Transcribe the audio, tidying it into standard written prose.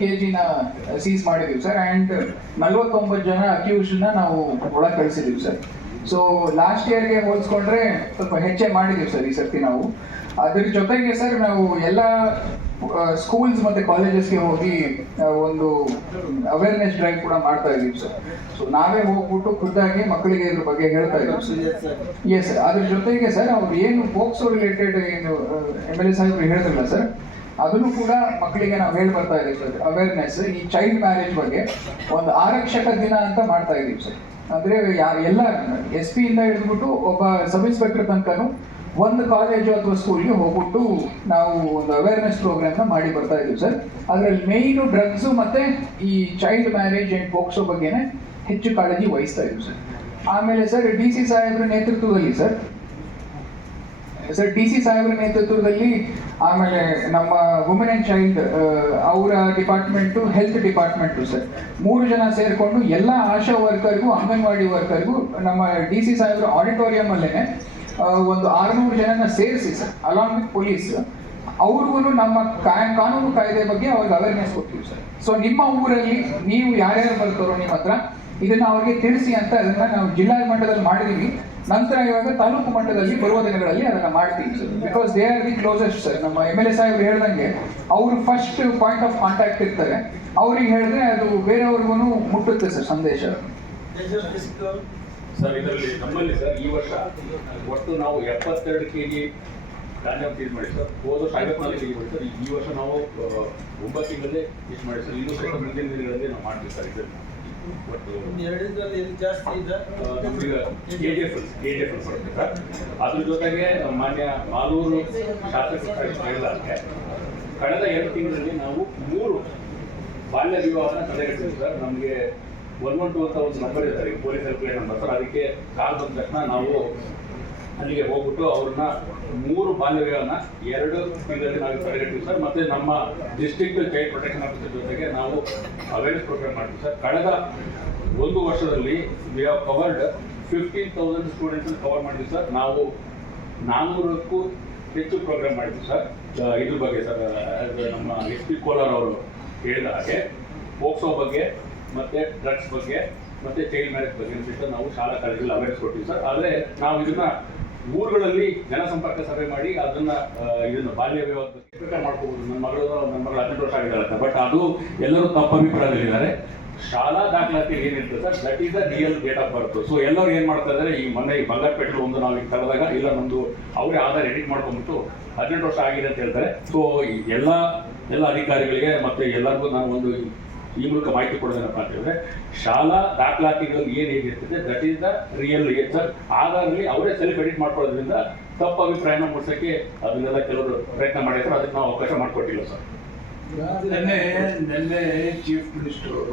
kg seize ಮಾಡಿದೀವಿ sir. And 49 ಜನ ಅಕ್ಯೂಸ್ಡ್ನ ನಾವು ಒಳಗೆ ಕಳಿಸಿದೀವಿ ಸರ್. ಸೊ ಲಾಸ್ಟ್ ಇಯರ್ಗೆ ಹೋಲಿಸ್ಕೊಂಡ್ರೆ ಸ್ವಲ್ಪ ಹೆಚ್ಚೆ ಮಾಡಿದೀವಿ ಸರ್ ಈ ಸರ್ತಿ ನಾವು. ಅದ್ರ ಜೊತೆಗೆ ಸರ್ ನಾವು ಎಲ್ಲ ಸ್ಕೂಲ್ಸ್ ಮತ್ತು ಕಾಲೇಜಸ್ಗೆ ಹೋಗಿ ಒಂದು ಅವೇರ್ನೆಸ್ ಡ್ರೈವ್ ಕೂಡ ಮಾಡ್ತಾ ಇದ್ದೀವಿ ಸರ್. ಸೊ ನಾವೇ ಹೋಗ್ಬಿಟ್ಟು ಖುದ್ದಾಗಿ ಮಕ್ಕಳಿಗೆ ಇದ್ರ ಬಗ್ಗೆ ಹೇಳ್ತಾ ಇದ್ದೀವಿ ಸರ್. Yes sir. ಅದ್ರ ಜೊತೆಗೆ ಸರ್ ಅವ್ರು ಏನು ಪೋಕ್ಸೋ ರಿಲೇಟೆಡ್ ಏನು MLA ಸಾಹೇಬ್ರು ಹೇಳಿದ್ರಲ್ಲ ಸರ್, ಅದನ್ನು ಕೂಡ ಮಕ್ಕಳಿಗೆ ನಾವು ಹೇಳಿ ಬರ್ತಾ ಇದ್ದೀವಿ ಸರ್. ಅವೇರ್ನೆಸ್ ಈ ಚೈಲ್ಡ್ ಮ್ಯಾರೇಜ್ ಬಗ್ಗೆ ಒಂದು ಆರಕ್ಷಕ ದಿನ ಅಂತ ಮಾಡ್ತಾ ಇದ್ದೀವಿ ಸರ್. ಅಂದರೆ ಎಲ್ಲ SP ಇಂದ ಹಿಡಿದ್ಬಿಟ್ಟು ಒಬ್ಬ ಸಬ್ ಇನ್ಸ್ಪೆಕ್ಟರ್ ತನಕನೂ ಒಂದು ಕಾಲೇಜು ಅಥವಾ ಸ್ಕೂಲ್ಗೆ ಹೋಗ್ಬಿಟ್ಟು ನಾವು ಒಂದು ಅವೇರ್ನೆಸ್ ಪ್ರೋಗ್ರಾಮ್ನ ಮಾಡಿ ಬರ್ತಾ ಇದ್ದೀವಿ ಸರ್. ಅದರಲ್ಲಿ ಮೇಯ್ನು ಡ್ರಗ್ಸು ಮತ್ತು ಈ ಚೈಲ್ಡ್ ಮ್ಯಾರೇಜ್ ಆ್ಯಂಡ್ ಪೋಕ್ಸೋ ಬಗ್ಗೆನೇ ಹೆಚ್ಚು ಕಾಳಜಿ ವಹಿಸ್ತಾ ಇದ್ದೀವಿ ಸರ್. ಆಮೇಲೆ ಸರ್ DC ಸಾಹೇಬ್ರ ನೇತೃತ್ವದಲ್ಲಿ DC ಸಾಹೇಬ್ರ ನೇತೃತ್ವದಲ್ಲಿ ಆಮೇಲೆ ನಮ್ಮ ವುಮೆನ್ ಆ್ಯಂಡ್ ಚೈಲ್ಡ್ ಅವರ ಡಿಪಾರ್ಟ್ಮೆಂಟು, ಹೆಲ್ತ್ ಡಿಪಾರ್ಟ್ಮೆಂಟು ಸರ್, 3 ಜನ ಸೇರಿಕೊಂಡು ಎಲ್ಲ ಆಶಾ ವರ್ಕರ್ಗೂ ಅಂಗನವಾಡಿ ವರ್ಕರ್ಗೂ ನಮ್ಮ DC ಸಾಹೇಬ್ರ ಆಡಿಟೋರಿಯಮಲ್ಲೇ ಒಂದು 600 ಜನನ ಸೇರಿಸಿ ಸರ್, ಅಲಾಂಗ್ ವಿತ್ ಪೊಲೀಸ್, ಅವ್ರಿಗೂ ನಮ್ಮ ಕಾನೂನು ಕಾಯ್ದೆ ಬಗ್ಗೆ ಅವ್ರಿಗೆ ಅವೇರ್ನೆಸ್ ಕೊಡ್ತೀವಿ ಸರ್. ಸೊ ನಿಮ್ಮ ಊರಲ್ಲಿ ನೀವು ಯಾರ್ಯಾರು ಬರ್ತಾರೋ ನಿಮ್ಮ ಹತ್ರ ಇದನ್ನ ಅವ್ರಿಗೆ ತಿಳಿಸಿ ಅಂತ ಅದನ್ನ ನಾವು ಜಿಲ್ಲಾ ಮಟ್ಟದಲ್ಲಿ ಮಾಡಿದೀವಿ. ನಂತರ ಇವಾಗ ತಾಲೂಕು ಮಟ್ಟದಲ್ಲಿ ಬರುವ ದಿನಗಳಲ್ಲಿ ಅದನ್ನ ಮಾಡ್ತೀವಿ sir. Because they are the closest sir. ನಮ್ಮ MLA ಸಾಹೇಬ್ರು ಹೇಳ್ದಂಗೆ ಅವರು ಫಸ್ಟ್ ಪಾಯಿಂಟ್ ಆಫ್ ಕಾಂಟ್ಯಾಕ್ಟ್ ಇರ್ತಾರೆ. ಅವ್ರಿಗೆ ಹೇಳಿದ್ರೆ ಅದು ಬೇರೆಯವ್ರಿಗೂ ಮುಟ್ಟುತ್ತೆ ಸರ್ ಸಂದೇಶ. ಸರ್ ಇದರಲ್ಲಿ ನಮ್ಮಲ್ಲಿ ಸರ್ ಈ ವರ್ಷ ಒಟ್ಟು ನಾವು 72 kg ಧಾನ್ಯ ಸೀಸ್ ಮಾಡಿ ಸರ್. ಹೋದ ವರ್ಷ 54 kg ಮಾಡಿ ಸರ್. ಈ ವರ್ಷ ನಾವು 9 ತಿಂಗಳಲ್ಲೇ ಸೀಸ್ ಮಾಡಿ ಸರ್. ಇನ್ನೂ ಸ್ವಲ್ಪ ಮುಂದಿನ ದಿನಗಳಲ್ಲಿ ನಾವು ಮಾಡ್ತೀವಿ ಸರ್. ಇದನ್ನು ಒಟ್ಟು ಜಾಸ್ತಿ ಇದೆ ನಮ್ಗೆ KGF ಬರುತ್ತೆ ಸರ್. ಅದ್ರ ಜೊತೆಗೆ ಮಾನ್ಯ ಮಾಲೂರು ಶಾಸಕರು ಹೇಳಿದಂತೆ ಕಳೆದ 2 ತಿಂಗಳಲ್ಲಿ ನಾವು 3 ಬಾಲ್ಯ ವಿವಾಹನ ತಡೆಗಟ್ಟಿದ್ವಿ ಸರ್. ನಮಗೆ 112 ಅಂತ ಒಂದು ನಂಬರ್ ಇದ್ದಾರೆ, ಪೊಲೀಸ್ ಹೆಲ್ಪ್ಲೈನ್ ನಂಬರ್ ಸರ್. ಅದಕ್ಕೆ ಕಾಲ್ ಬಂದ ತಕ್ಷಣ ನಾವು ಅಲ್ಲಿಗೆ ಹೋಗ್ಬಿಟ್ಟು ಅವ್ರನ್ನ 3 ಬಾಲ್ಯ ವಿವಾಹನ 2 ತಿಂಗಳಲ್ಲಿ ನಾವು ತಡೆಗಟ್ಟಿವಿ ಸರ್. ಮತ್ತು ನಮ್ಮ ಡಿಸ್ಟ್ರಿಕ್ಟ್ ಚೈಲ್ಡ್ ಪ್ರೊಟೆಕ್ಷನ್ ಆಫೀಸರ್ ಜೊತೆಗೆ ನಾವು ಅವೇರ್ನೆಸ್ ಪ್ರೋಗ್ರಾಮ್ ಮಾಡ್ತೀವಿ ಸರ್. ಕಳೆದ 1 ವರ್ಷದಲ್ಲಿ we have covered 15,000 students cover ಮಾಡಿದ್ವಿ ಸರ್. ನಾವು 400ಕ್ಕೂ ಹೆಚ್ಚು ಪ್ರೋಗ್ರಾಮ್ ಮಾಡಿದ್ವಿ ಸರ್. ಇದ್ರ ಬಗ್ಗೆ ಸರ್ ನಮ್ಮ SP ಕೋಲಾರ್ ಅವರು ಹೇಳಿದ ಹಾಗೆ ಪೋಕ್ಸೋ ಬಗ್ಗೆ ಮತ್ತು ಡ್ರಗ್ಸ್ ಬಗ್ಗೆ ಮತ್ತು ಚೈಲ್ಡ್ ಮ್ಯಾರೇಜ್ ಬಗ್ಗೆ ಅಂತ ನಾವು ಶಾಲಾ ಕಾಲೇಜಲ್ಲಿ ಅವೇರ್ನೆಸ್ ಕೊಡ್ತೀವಿ ಸರ್. ಆದರೆ ನಾವು ಇದನ್ನ ಊರುಗಳಲ್ಲಿ ಜನಸಂಪರ್ಕ ಸಭೆ ಮಾಡಿ ಇದನ್ನು ಬಾಲ್ಯ ವಿವಾಹ ಮಾಡ್ಕೋಬಹುದು. ನನ್ನ ಮಗಳು 18 ವರ್ಷ ಆಗಿದ್ದಾರೆ ಅಂತ. ಬಟ್ ಅದು ಎಲ್ಲರೂ ತಪ್ಪು ಅಭಿಪ್ರಾಯದಲ್ಲಿದ್ದಾರೆ. ಶಾಲಾ ದಾಖಲಾತಿ ಏನಿರ್ತದೆ sir, that is the real date of birth. So ಎಲ್ಲರೂ ಏನು ಮಾಡ್ತಾ ಇದ್ದಾರೆ, ಈ ಮೊನ್ನೆ ಈ ಬಂಗಾರಪೇಟೆ ಒಂದು ನಾವು ಈಗ ತರದಾಗ ಇಲ್ಲ ನಮ್ಮದು ಅವರೇ ಆಧಾರ್ ಎಡಿಟ್ ಮಾಡ್ಕೊಂಡ್ಬಿಟ್ಟು 18 ವರ್ಷ ಆಗಿದೆ ಅಂತ ಹೇಳ್ತಾರೆ. ಸೊ ಎಲ್ಲ ಅಧಿಕಾರಿಗಳಿಗೆ ಮತ್ತು ಎಲ್ಲರಿಗೂ ನಾನು ಒಂದು ಈ ಮೂಲಕ ಮಾಹಿತಿ ಕೊಡೋದೇನಪ್ಪ ಅಂತ ಹೇಳಿದ್ರೆ, ಶಾಲಾ ದಾಖಲಾತಿಗಳಲ್ಲಿ ಏನು ಹೇಗಿರ್ತದೆ that is the real sir. ಆಧಾರಲ್ಲಿ ಅವರೇ ಸೆಲ್ಫ್ ಎಡಿಟ್ ಮಾಡ್ಕೊಳ್ಳೋದ್ರಿಂದ ತಪ್ಪು ಅಭಿಪ್ರಾಯನ ಮೂಡಿಸೋಕ್ಕೆ ಅದನ್ನೆಲ್ಲ ಕೆಲವರು ಪ್ರಯತ್ನ ಮಾಡಿದ್ರೆ ಅದಕ್ಕೆ ನಾವು ಅವಕಾಶ ಮಾಡಿಕೊಟ್ಟಿಲ್ಲ ಸರ್. ನಿನ್ನೆ ಚೀಫ್ ಮಿನಿಸ್ಟರ್